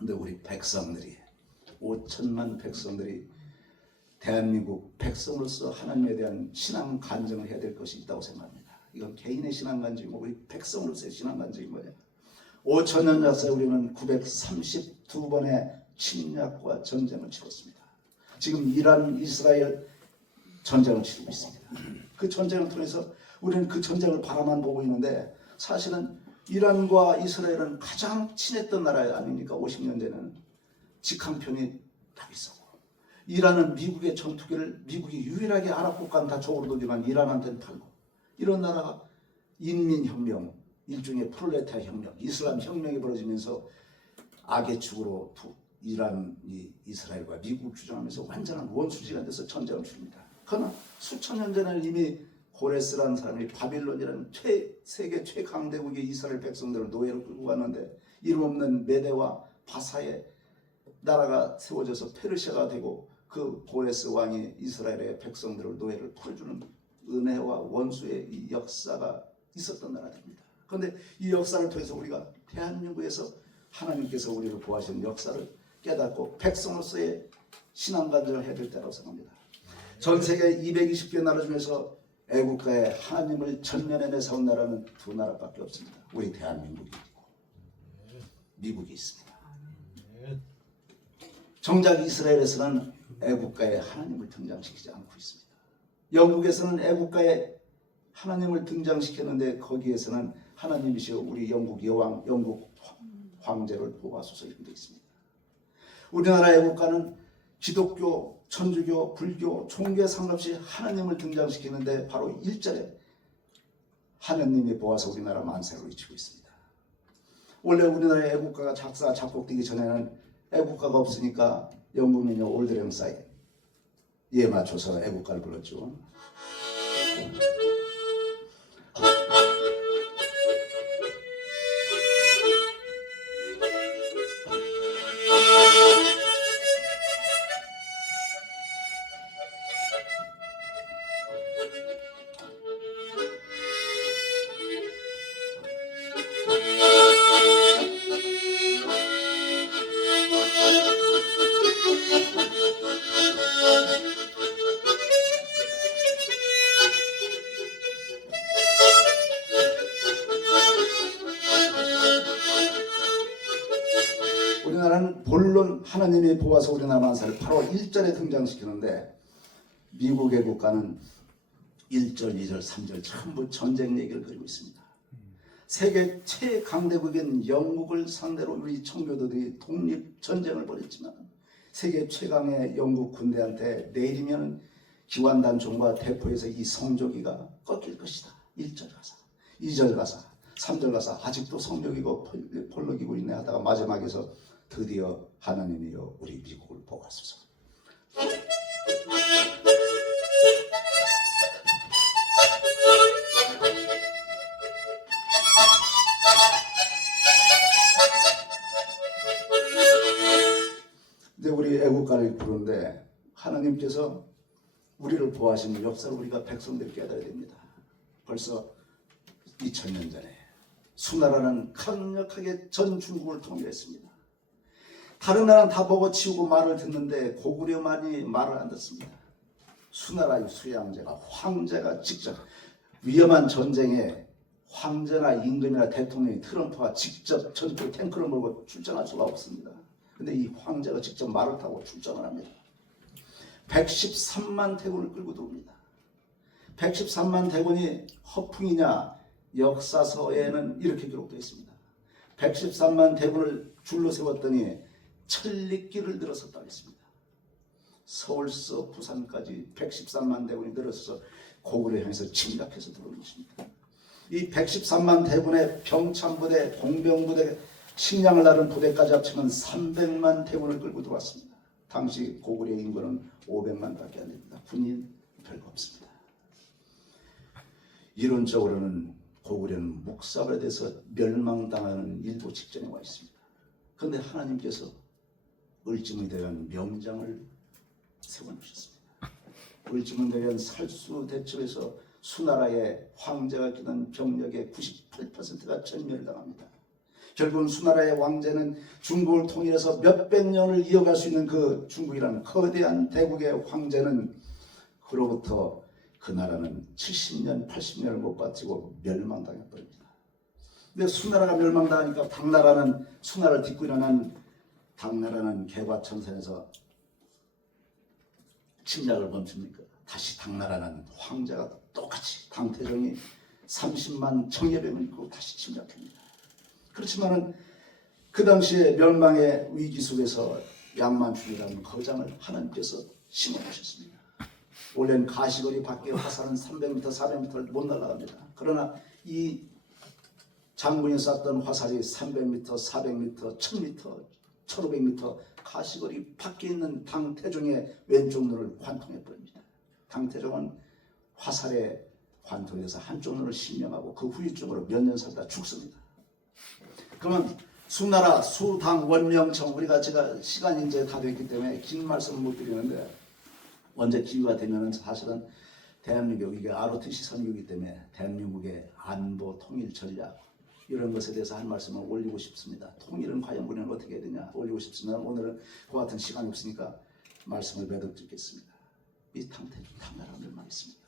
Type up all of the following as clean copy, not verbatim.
근데 우리 백성들이 5천만 백성들이 대한민국 백성으로서 하나님에 대한 신앙 간증을 해야 될 것이 있다고 생각합니다. 이건 개인의 신앙 간증이고 우리 백성으로서의 신앙 간증이 뭐냐? 5천년 역사에 우리는 932번의 침략과 전쟁을 치렀습니다. 지금 이란, 이스라엘 전쟁을 치르고 있습니다. 그 전쟁을 통해서 우리는 그 전쟁을 바라만 보고 있는데 사실은 이란과 이스라엘은 가장 친했던 나라 아닙니까? 50년 전에는 직항편이 딱 있었고 이란은 미국의 전투기를 미국이 유일하게 아랍 국가는 다 적으로 돌리만 이란한테는 팔고 이런 나라가 인민혁명, 일종의 프롤레타리아 혁명, 이슬람 혁명이 벌어지면서 악의 축으로 이란이 이스라엘과 미국을 주장하면서 완전한 원수지가 돼서 전쟁을 치릅니다. 그러나 수천 년 전에는 이미 고레스라는 사람이 바빌론이라는 세계 최강대국의 이스라엘 백성들을 노예로 끌고 갔는데 이름 없는 메대와 바사의 나라가 세워져서 페르시아가 되고 그 고레스 왕이 이스라엘의 백성들을 노예를 풀어주는 은혜와 원수의 이 역사가 있었던 나라입니다. 그런데 이 역사를 통해서 우리가 대한민국에서 하나님께서 우리를 구하시는 역사를 깨닫고 백성으로서의 신앙 간증을 해야 될 때라고 생각합니다. 전 세계 220개 나라 중에서 애국가에 하나님을 전면에 내세운 나라는 두 나라밖에 없습니다. 우리 대한민국이 있고 미국이 있습니다. 정작 이스라엘에서는 애국가에 하나님을 등장시키지 않고 있습니다. 영국에서는 애국가에 하나님을 등장시켰는데 거기에서는 하나님이시여 우리 영국 여왕, 영국 황제를 보호하소서 이렇게 되어 있습니다. 우리나라 애국가는 기독교, 천주교, 불교, 종교에 상관없이 하나님을 등장시키는데 바로 1절에 하나님이 보아서 우리나라 만세를 외치고 있습니다. 원래 우리나라의 애국가가 작사, 작곡되기 전에는 애국가가 없으니까 영국 민요 올드랭 사이드에 맞춰서 애국가를 불렀죠. 우리나라는 본론 하나님이 보아서 우리나라 만사를 8월 1절에 등장시키는데 미국의 국가는 1절, 2절, 3절 전부 전쟁 얘기를 그리고 있습니다. 세계 최강대국인 영국을 상대로 우리 청교도들이 독립전쟁을 벌였지만 세계 최강의 영국 군대한테 내일이면 기완단총과 대포에서 이 성조기가 꺾일 것이다. 1절 가사, 2절 가사, 3절 가사 아직도 성조기고 펄럭이고 있네 하다가 마지막에서 드디어 하나님이여 우리 미국을 보호하소서. 근데 우리 애국가를 부르는데 하나님께서 우리를 보호하시는 역사를 우리가 백성들이 깨달아야 됩니다. 벌써 2000년 전에 수나라는 강력하게 전 중국을 통일했습니다. 다른 나라는 다 보고 치우고 말을 듣는데 고구려만이 말을 안 듣습니다. 수나라의 수양제가 황제가 직접 위험한 전쟁에 황제나 임금이나 대통령이 트럼프가 직접 전투 탱크를 몰고 출전할 수가 없습니다. 근데 이 황제가 직접 말을 타고 출전을 합니다. 113만 대군을 끌고 들어옵니다. 113만 대군이 허풍이냐? 역사서에는 이렇게 기록되어 있습니다. 113만 대군을 줄로 세웠더니 천리길을 늘어섰다고 했습니다. 서울서 부산까지 113만 대군이 늘어서서 고구려 향해서 침략해서 들어온 것입니다. 이 113만 대군의 병참부대, 공병부대, 식량을 나른 부대까지 합치면 300만 대군을 끌고 들어왔습니다. 당시 고구려 인구는 500만밖에 안 됩니다. 군인 별거 없습니다. 이론적으로는 고구려는 묵사발에 대해서 멸망당하는 일보 직전에 와 있습니다. 그런데 하나님께서 을지문에 대한 명장을 세워놓으셨습니다. 을지문에 대한 살수대첩에서 수나라의 황제가 끼던 병력의 98%가 전멸을 당합니다. 결국은 수나라의 왕제는 중국을 통일해서 몇백 년을 이어갈 수 있는 그 중국이라는 거대한 대국의 황제는 그로부터 그 나라는 70년, 80년을 못 버티고 멸망당해버립니다. 근데 수나라가 멸망당하니까 당나라는 수나라를 딛고 일어난 당나라는 개과천선에서 침략을 멈춥니까? 다시 당나라는 황제가 똑같이 당태종이 30만 청예병을 입고 다시 침략합니다. 그렇지만은 그 당시에 멸망의 위기 속에서 양만춘이라는 거장을 하나님께서 심어주셨습니다. 원래는 가시거리 밖에 화살은 300m, 400m를 못 날아갑니다. 그러나 이 장군이 쐈던 화살이 300m, 400m, 1000m, 1500m 가시거리 밖에 있는 당태종의 왼쪽 눈을 관통해버립니다. 당태종은 화살에 관통해서 한쪽 눈을 실명하고 그 후유증으로 몇 년 살다 죽습니다. 그러면 수나라, 수당, 원명청 우리가 제가 시간이 이제 다 됐기 때문에 긴 말씀을 못 드리는데 언제 기회가 되면은 사실은 대한민국 이게 ROTC 선교이기 때문에 대한민국의 안보 통일 전략 이런 것에 대해서 한 말씀을 올리고 싶습니다. 통일은 과연 우리는 어떻게 해야 되냐 올리고 싶습니다. 오늘은 그 같은 시간이 없으니까 말씀을 매듭 짓겠습니다. 이 당태종 당나라가 멸망했습니다.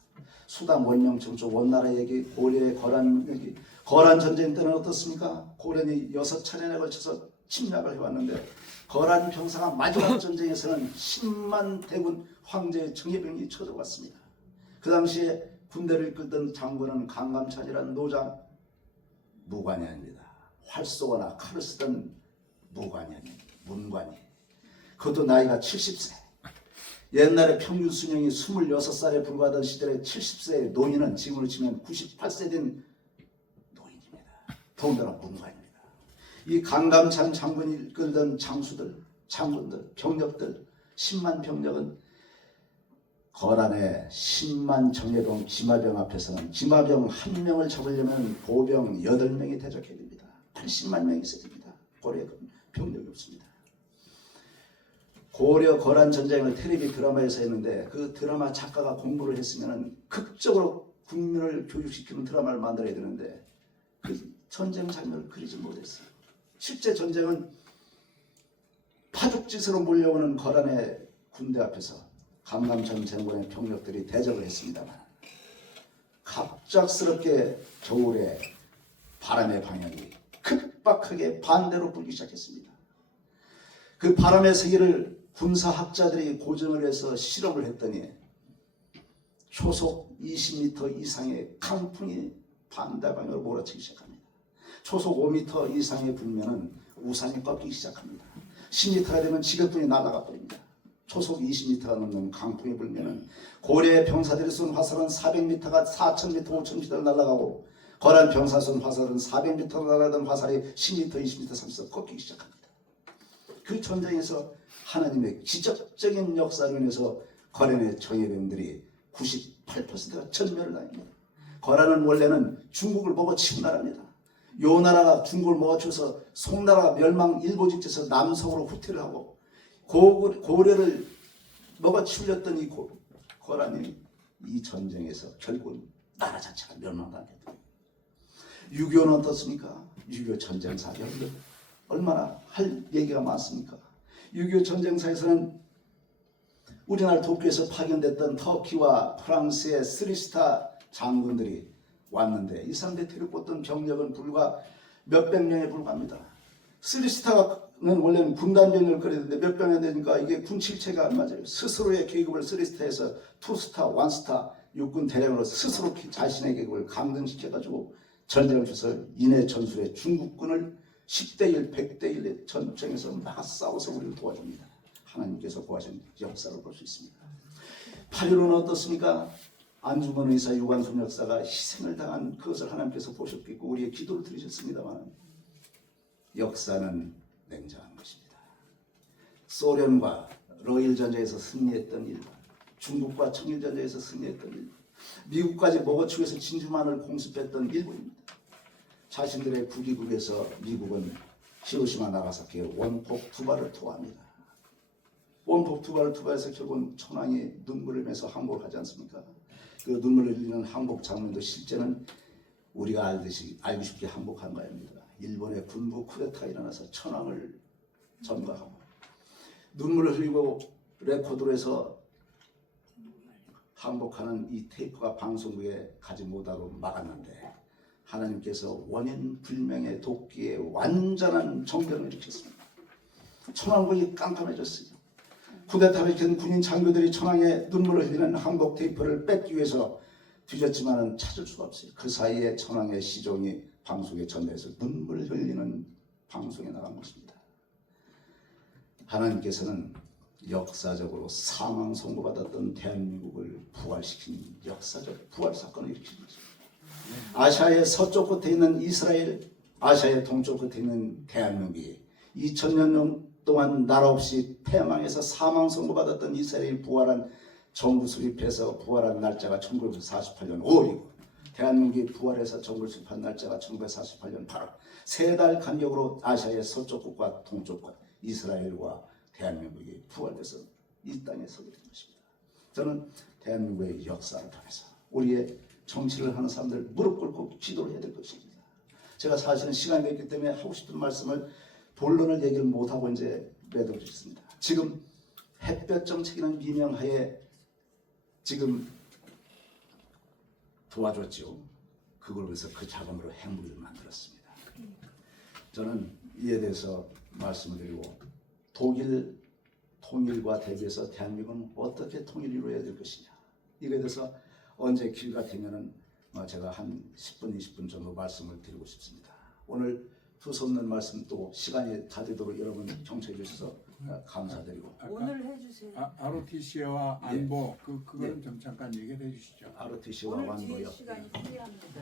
수당 원명청 쪽 원나라 얘기 고려의 거란 얘기 거란 전쟁 때는 어떻습니까? 고려이 6차례에 걸쳐서 침략을 해왔는데 거란 병사가 마지막 전쟁에서는 10만 대군 황제의 청예병이 쳐들어왔습니다. 그 당시에 군대를 이끌던 장군은 강감찬이라는 노장 무관이 아닙니다. 활 쏘거나 칼을 쓰던 무관이 아닙니다. 문관이. 그것도 나이가 70세. 옛날에 평균 수명이 26살에 불과하던 시절에 70세의 노인은 지금으로 치면 98세 된 노인입니다. 더군다나 문관입니다. 이 강감찬 장군이 이끌던 장수들, 장군들, 병력들 10만 병력은 거란의 10만 정예병 기마병 앞에서는 기마병 한 명을 잡으려면 보병 8명이 대적해야 됩니다. 80만 명이 있어야 됩니다. 고려에 병력이 없습니다. 고려 거란 전쟁을 텔레비 드라마에서 했는데 그 드라마 작가가 공부를 했으면 극적으로 국민을 교육시키는 드라마를 만들어야 되는데 그 전쟁 장면을 그리지 못했어요. 실제 전쟁은 파죽지세로 몰려오는 거란의 군대 앞에서 강감찬 장군의 병력들이 대적을 했습니다만 갑작스럽게 겨울에 바람의 방향이 급박하게 반대로 불기 시작했습니다. 그 바람의 세기를 군사학자들이 고정을 해서 실험을 했더니 초속 20m 이상의 강풍이 반대 방향으로 몰아치기 시작합니다. 초속 5m 이상의 불면은 우산이 꺾이기 시작합니다. 10m가 되면 지게꾼이 날아가 버립니다. 초속 20m가 넘는 강풍이 불면은 고려의 병사들이 쏜 화살은 400m가 4000m, 5000m를 날아가고 거란 병사 쏜 화살은 400m 날아가던 화살이 10m, 20m, 30m 꺾이기 시작합니다. 그 전쟁에서 하나님의 기적적인 역사로 인해서 거란의 정예병들이 98%가 전멸을 당합니다. 거란은 원래는 중국을 먹어치운 나라입니다. 요 나라가 중국을 먹어치워서 송나라가 멸망 일보 직전에서 남성으로 후퇴를 하고 고려를 먹어치우렸던 이 거란이 이 전쟁에서 결국은 나라 자체가 멸망당하게 됩니다. 6.25는 어떻습니까? 6.25 전쟁사 얼마나 할 얘기가 많습니까? 6.25 전쟁사에서는 우리나라 도쿄에서 파견됐던 터키와 프랑스의 3스타 장군들이 왔는데 이 사람들이 데려왔던 병력은 불과 몇백 명에 불과합니다. 3스타는 원래는 군단 병력을 끌었는데 몇 병이 되니까 이게 군 칠체가 안 맞아요. 스스로의 계급을 3스타에서 2스타, 1스타 육군 대령으로 스스로 자신의 계급을 강등시켜가지고 전쟁을 쳐서 인해 전술에 중국군을 10대1, 100대1의 전쟁에서 막 싸워서 우리를 도와줍니다. 하나님께서 구하신 역사를 볼 수 있습니다. 8.15는 어떻습니까? 안중근 의사, 유관순 역사가 희생을 당한 그것을 하나님께서 보셨겠고 우리의 기도를 들으셨습니다만 역사는 냉정한 것입니다. 소련과 러일 전쟁에서 승리했던 일본, 중국과 청일 전쟁에서 승리했던 일본, 미국까지 먹어치워서 진주만을 공습했던 일본입니다. 자신들의 국기국에서 미국은 히로시마 나가사키에 원폭 두 발을 투하합니다. 원폭 두 발을 투하해서 결국은 천황이 눈물을 흘리면서 항복을 하지 않습니까? 그 눈물을 흘리는 항복 장면도 실제는 우리가 알고 싶게 항복한 거입니다. 일본의 군부 쿠데타가 일어나서 천황을 점거하고 눈물을 흘리고 레코드로 해서 항복하는 이 테이프가 방송국에 가지 못하도록 막았는데 하나님께서 원인 불명의 도끼에 완전한 정변을 일으켰습니다. 천황국이 깜깜해졌어요. 쿠데타를 일으킨 군인 장교들이 천황의 눈물을 흘리는 항복 테이프를 뺏기 위해서 뒤졌지만은 찾을 수가 없어요. 그 사이에 천황의 시종이 방송에 전해서 눈물을 흘리는 방송에 나간 것입니다. 하나님께서는 역사적으로 사망 선고받았던 대한민국을 부활시킨 역사적 부활 사건을 일으킨 것입니다. 아시아의 서쪽 끝에 있는 이스라엘, 아시아의 동쪽 끝에 있는 대한민국이 2000년 동안 나라 없이 패망해서 사망 선고받았던 이스라엘이 부활한 정부 수립해서 부활한 날짜가 1948년 5월이고 대한민국이 부활해서 정부를 수립한 날짜가 1948년 8월. 3달 간격으로 아시아의 서쪽 끝과 동쪽 끝, 이스라엘과 대한민국이 부활돼서 이 땅에 서게 된 것입니다. 저는 대한민국의 역사를 통해서 우리의 정치를 하는 사람들 무릎 꿇고 기도를 해야 될 것입니다. 제가 사실은 시간이 됐기 때문에 하고 싶은 말씀을 본론을 얘기를 못하고 이제 매도했습니다. 지금 햇볕 정책이라는 미명하에 지금 도와줬죠. 그걸 위해서 그 자금으로 핵무기를 만들었습니다. 저는 이에 대해서 말씀을 드리고 독일 통일과 대비해서 대한민국은 어떻게 통일을 이루어야 될 것이냐 이거에 대해서 언제 기회가 되면은 제가 한 10분 20분 정도 말씀을 드리고 싶습니다. 오늘 두서없는 말씀 또 시간이 다 되도록 여러분 청취해 주셔서 감사드리고 오늘 해주세요. ROTC와 안보 그거는 좀 잠깐 얘기를 해주시죠. ROTC와 오늘 뒤에 완보요. 시간이 필요합니다.